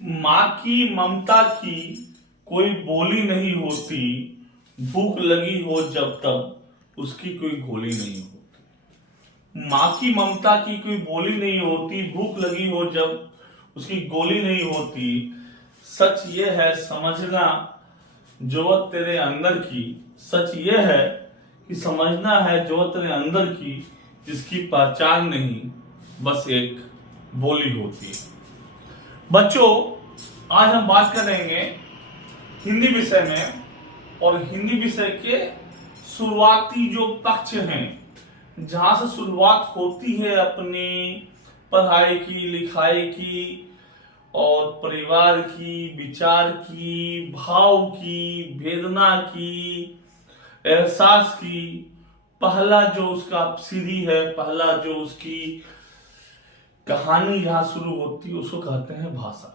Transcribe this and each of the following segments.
माँ की ममता की कोई बोली नहीं होती, भूख लगी हो जब तक उसकी कोई गोली नहीं होती। माँ की ममता की कोई बोली नहीं होती, भूख लगी हो जब उसकी गोली नहीं होती। सच ये है समझना जरूरत तेरे अंदर की, सच ये है कि समझना है जरूरत तेरे अंदर की, जिसकी पहचान नहीं बस एक बोली होती है। बच्चों, आज हम बात करेंगे हिंदी विषय में, और हिंदी विषय के शुरुआती जो पक्ष हैं, जहां से शुरुआत होती है अपनी पढ़ाई की, लिखाई की, और परिवार की, विचार की, भाव की, वेदना की, एहसास की। पहला जो उसका सीढ़ी है, पहला जो उसकी कहानी जहां शुरू होती है, उसको कहते हैं भाषा।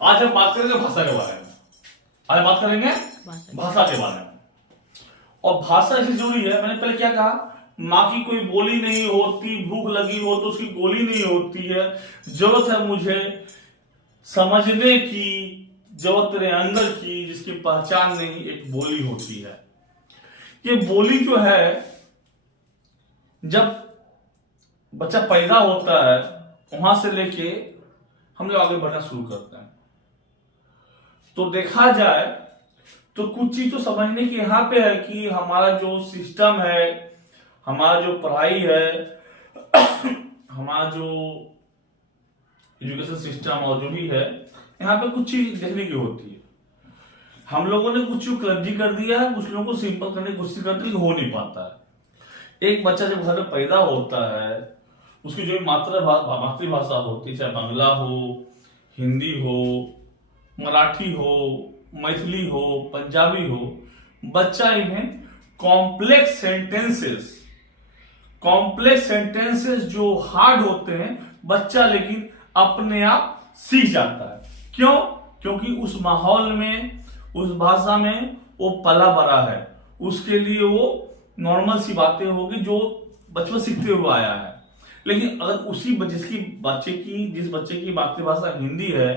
आज हम बात करेंगे भाषा के बारे में। आज बात करेंगे भाषा के बारे में। और भाषा ऐसी जरूरी है, मैंने पहले क्या कहा, माँ की कोई बोली नहीं होती, भूख लगी हो तो उसकी गोली नहीं होती है। जरूरत है मुझे समझने की, जरूरत तेरे अंदर की, जिसकी पहचान नहीं एक बोली होती है। ये बोली जो है, जब बच्चा पैदा होता है वहां से लेके हम लोग आगे बढ़ना शुरू करते हैं, तो देखा जाए तो कुछ चीज तो समझने की यहाँ पे है कि हमारा जो सिस्टम है, हमारा जो पढ़ाई है, हमारा जो एजुकेशन सिस्टम और जो भी है, यहाँ पे कुछ चीज देखने की होती है। हम लोगों ने कुछ क्लमजी कर दिया है, कुछ लोगों को सिंपल करने की कोशिश करते हैं, हो नहीं पाता है। एक बच्चा जब घर में पैदा होता है, उसकी जो मातृभाषा होती है, चाहे बांग्ला हो, हिंदी हो, मराठी हो, मैथिली हो, पंजाबी हो, बच्चा इन्हें कॉम्प्लेक्स सेंटेंसेस जो हार्ड होते हैं, बच्चा लेकिन अपने आप सीख जाता है। क्यों? क्योंकि उस माहौल में, उस भाषा में वो पला बड़ा है, उसके लिए वो नॉर्मल सी बातें होगी जो बचपन सीखते हुए आया है। लेकिन अगर उसी जिस बच्चे की मातृभाषा हिंदी है,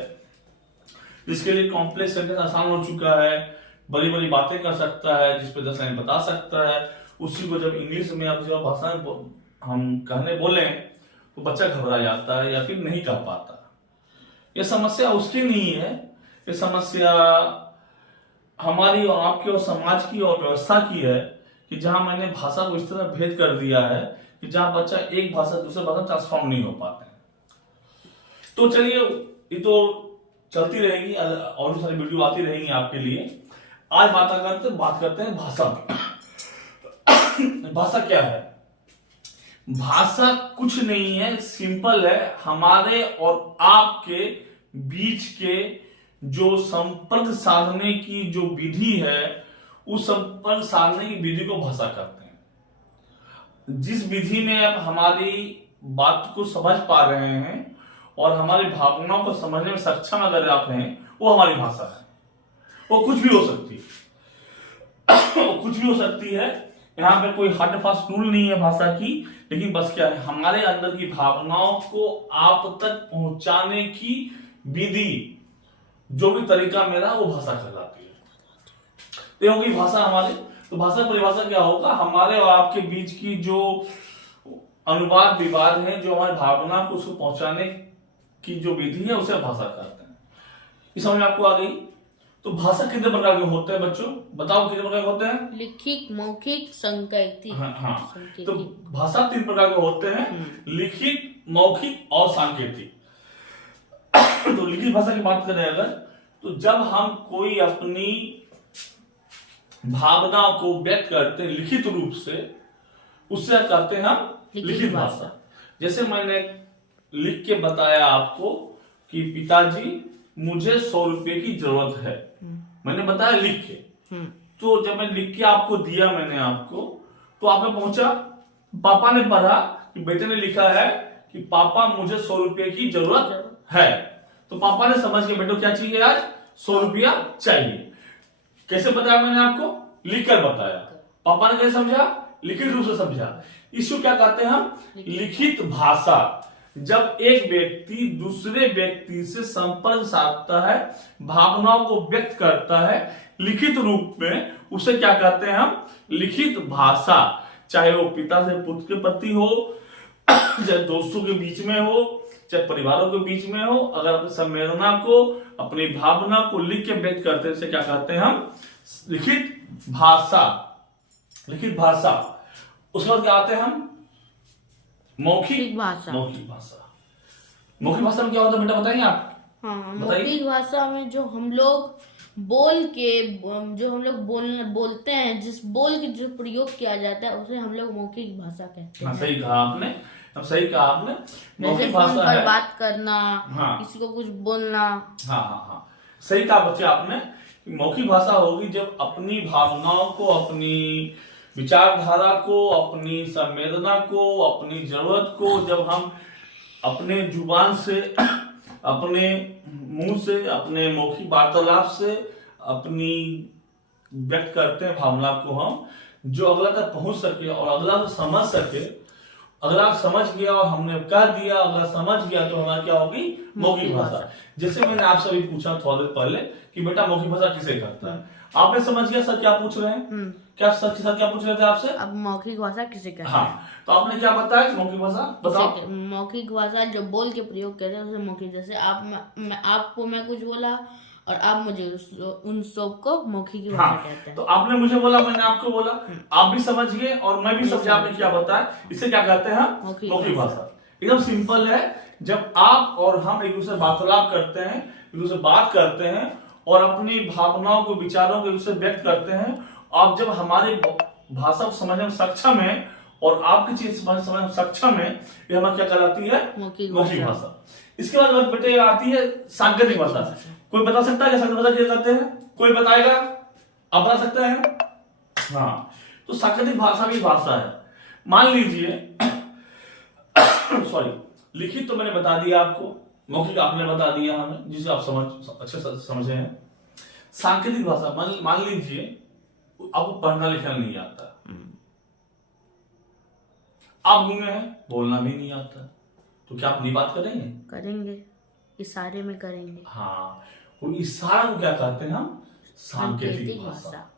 जिसके लिए कॉम्प्लेक्स सेंटेंस आसान हो चुका है, बड़ी बड़ी बातें कर सकता है, जिस पे 10 लाइन बता सकता है, उसी को जब इंग्लिश में आप जो भाषा हम कहने बोले तो बच्चा घबरा जाता है या फिर नहीं कह पाता। यह समस्या उसकी नहीं है, ये समस्या हमारी और आपकी और समाज की और व्यवस्था की है, कि जहां मैंने भाषा को इस तरह भेद कर दिया है कि जहां बच्चा एक भाषा दूसरे भाषा ट्रांसफॉर्म नहीं हो पाते। तो चलिए, ये तो चलती रहेगी और भी सारी वीडियो आती रहेंगी आपके लिए। आज बात करते हैं भाषा। भाषा क्या है? भाषा कुछ नहीं है, सिंपल है, हमारे और आपके बीच के जो संपर्क साधने की जो विधि है, उस संपर्क साधने की विधि को भाषा कहते हैं। जिस विधि में आप हमारी बात को समझ पा रहे हैं और हमारी भावनाओं को समझने में सक्षम अगर आप हैं, वो हमारी भाषा है। वो कुछ भी हो सकती है, वो कुछ भी हो सकती है। यहाँ पे कोई हार्ड फास्ट रूल नहीं है भाषा की, लेकिन बस क्या है, हमारे अंदर की भावनाओं को आप तक पहुंचाने की विधि, जो भी तरीका मेरा, वो भाषा कहलाती है। तो होगी भाषा हमारी। तो भाषा परिभाषा क्या होगा? हमारे और आपके बीच की जो अनुवाद विवाद है, जो हमारी भावना को उसको पहुंचाने की जो विधि है, उसे भाषा कहते हैं। इस समझ में आपको आ गई? तो भाषा कितने प्रकार के होते हैं बच्चों? बताओ कितने प्रकार के होते हैं? लिखित, मौखिक, सांकेतिक। हाँ। तो भाषा 3 प्रकार के होते हैं, लिखित, मौखिक और सांकेतिक। तो लिखित भाषा की बात करें अगर, तो जब हम कोई अपनी भावनाओं को व्यक्त करते हैं लिखित रूप से, उससे कहते हैं हम लिखित भाषा। जैसे मैंने लिख के बताया आपको कि पिताजी मुझे 100 रुपए की जरूरत है, मैंने बताया लिख के। तो जब मैं लिख के आपको दिया, मैंने आपको, तो आप में पहुंचा, पापा ने पढ़ा कि बेटे ने लिखा है कि पापा मुझे 100 रुपए की जरूरत है। तो पापा ने समझ के, बेटो क्या चाहिए आज? 100 रुपया चाहिए। कैसे बताया मैंने आपको? लिखकर बताया। पापा ने कैसे समझा? लिखित रूप से समझा। इसको क्या कहते हैं हम? लिखित भाषा। जब एक व्यक्ति दूसरे व्यक्ति से संपर्क साधता है, भावनाओं को व्यक्त करता है लिखित रूप में, उसे क्या कहते हैं हम? लिखित भाषा। चाहे वो पिता से पुत्र के प्रति हो, चाहे दोस्तों के बीच में हो, चाहे परिवारों के बीच में हो, अगर अपनी संवेदना को, अपनी भावना को लिख के व्यक्त करते हैं, उसे क्या कहते हैं हम? लिखित भाषा। लिखित भाषा। उसके बाद क्या आते हैं हम? मौखिक भाषा। मौखिक भाषा। मौखिक भाषा में क्या होता है बेटा, बताएंगे आप? हाँ, मौखिक भाषा में जो हम लोग बोलते हैं, जिस बोल के जो प्रयोग किया जाता है उसे हम लोग मौखिक भाषा कहते हैं। हाँ, सही कहा आपने। अब सही कहा आपने। जैसे फोन पर बात करना, हाँ, किसी को कुछ बोलना। हाँ हाँ हाँ, सही कहा बच्चे आपने। मौखिक भाषा होगी जब अपनी भावनाओं को, अपनी विचारधारा को, अपनी संवेदना को, अपनी जरूरत को जब हम अपने जुबान से, अपने मुंह से, अपने मौखिक वार्तालाप से अपनी व्यक्त करते हैं, भावना को हम, जो अगला तक पहुंच सके और अगला समझ सके। अगला समझ गया और हमने कह दिया, अगला समझ गया, तो हमारी क्या होगी? मौखिक भाषा। जैसे मैंने आपसे अभी पूछा थोड़ा देर पहले कि बेटा मौखिक भाषा किसे कहता है, आपने समझ गया सर क्या पूछ रहे हैं? क्या सर क्या पूछ रहे थे आपसे? अब मौखिक भाषा किसे कहते हैं? हाँ, तो आपने क्या बताया मौखिक भाषा? बताओ। मौखिक भाषा जो बोल के प्रयोग करते हैं उसे मौखिक। जैसे आपको मैं कुछ बोला और आप मुझे उन सब को मौखिक भाषा कहते हैं। तो आपने मुझे बोला, मैंने आपको बोला, आप भी समझ गए और मैं भी समझा आपने क्या बताया। इसे क्या कहते हैं? मौखिक भाषा। एकदम सिंपल है। जब आप और हम एक दूसरे वार्तालाप करते हैं, एक दूसरे बात करते हैं और अपनी भावनाओं को, विचारों को एक दूसरे व्यक्त करते हैं, आप जब हमारी भाषा को समझने में सक्षम है और आपकी चीज समझने में सक्षम है, ये हमारी क्या कहलाती है? मौखिक भाषा। इसके बाद बेटे आती है सांकेतिक भाषा। कोई बता सकता है क्या सांकेतिक भाषा क्या करते हैं? कोई बताएगा? आप बता सकते हैं? हाँ, तो सांकेतिक भाषा भी भाषा है। मान लीजिए सॉरी, लिखित तो मैंने बता दिया आपको, मौखिक आपने बता दिया हमें, जिसे आप अच्छे समझे हैं। सांकेतिक भाषा, मान लीजिए आपको पढ़ना लिखना नहीं आता, आप गूंगे हैं, बोलना भी नहीं आता, तो क्या आप अपनी बात करेंगे? करेंगे, इशारे में करेंगे। हाँ, वो इशारा को क्या कहते हैं हम? सांकेतिक भाषा।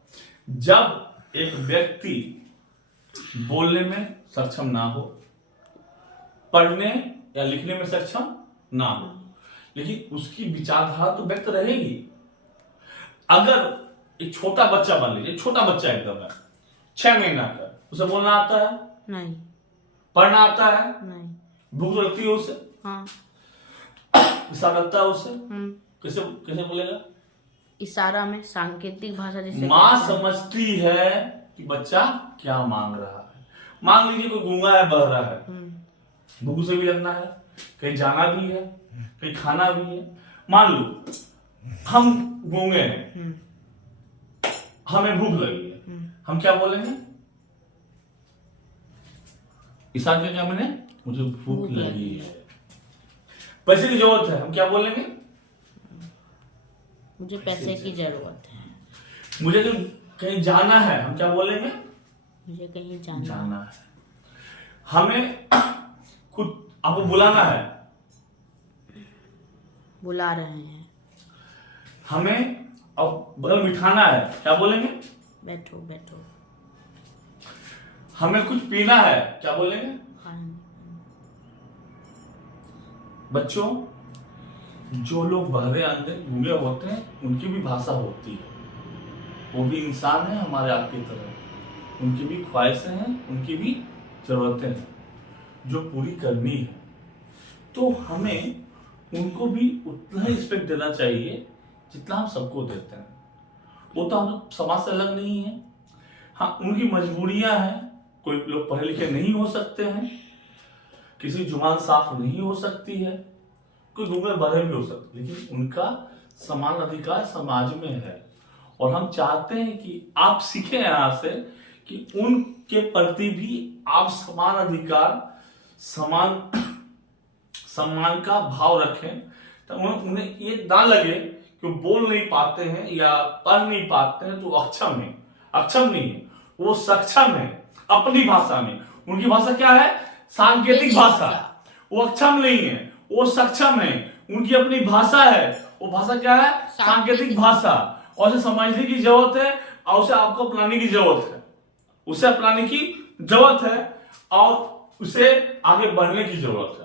जब एक व्यक्ति बोलने में सक्षम ना हो, पढ़ने या लिखने में सक्षम ना हो, लेकिन उसकी विचारधारा तो व्यक्त रहेगी। अगर एक छोटा बच्चा, मान लीजिए छोटा बच्चा एकदम है, 6 महीना का, उसे बोलना आता है? नहीं। पढ़ना आता है? नहीं। भूख लगती है उसे? हाँ। इशारा लगता है उसे? कैसे कैसे बोलेगा? इशारा में, सांकेतिक भाषा जिसे माँ समझती है कि बच्चा क्या मांग रहा है। मान लीजिए कोई गूंगा है, बह रहा है, भूख से भी लगना है, कहीं जाना भी है, कहीं खाना भी है। मान लो हम गूंगे हैं, हमें भूख लगी है, हम क्या बोलेंगे? इशारा क्या मैंने? मुझे भूख लगी है। पैसे की जरूरत है, हम क्या बोलेंगे? मुझे पैसे की जरूरत है। मुझे तो कहीं जाना है, हम क्या बोलेंगे? मुझे कहीं जाना है। हमें खुद आपको बुलाना है, बुला रहे हैं। हमें अब बगल बिठाना है, क्या बोलेंगे? बैठो बैठो। हमें कुछ पीना है, क्या बोलेंगे? बच्चों, जो लोग बहरे अंधे गूंगे होते हैं, उनकी भी भाषा होती है। वो भी इंसान है हमारे आपकी तरह, उनकी भी ख्वाहिशें हैं, उनकी भी जरूरतें हैं जो पूरी करनी है। तो हमें उनको भी उतना ही रिस्पेक्ट देना चाहिए जितना हम सबको देते हैं। वो तो हम समाज से अलग नहीं है। हाँ, उनकी मजबूरियां हैं, कोई लोग पढ़े लिखे नहीं हो सकते हैं, किसी जुबान साफ नहीं हो सकती है, कोई गूंगे बहरे भी हो सकते, लेकिन उनका समान अधिकार समाज में है। और हम चाहते हैं कि आप सीखें यहां से कि उनके प्रति भी आप समान अधिकार, समान सम्मान का भाव रखें, तो उन्हें ये ना लगे कि बोल नहीं पाते हैं या पढ़ नहीं पाते हैं तो अक्षम है। अक्षम नहीं है, वो सक्षम है अपनी भाषा में। उनकी भाषा क्या है? सांकेतिक भाषा। वो अक्षम नहीं है, वो सक्षम है, उनकी अपनी भाषा है। वो भाषा क्या है? सांकेतिक भाषा। और उसे समझने की जरूरत है और उसे आपको अपनाने की जरूरत है, उसे अपनाने की जरूरत है और उसे आगे बढ़ने की जरूरत है।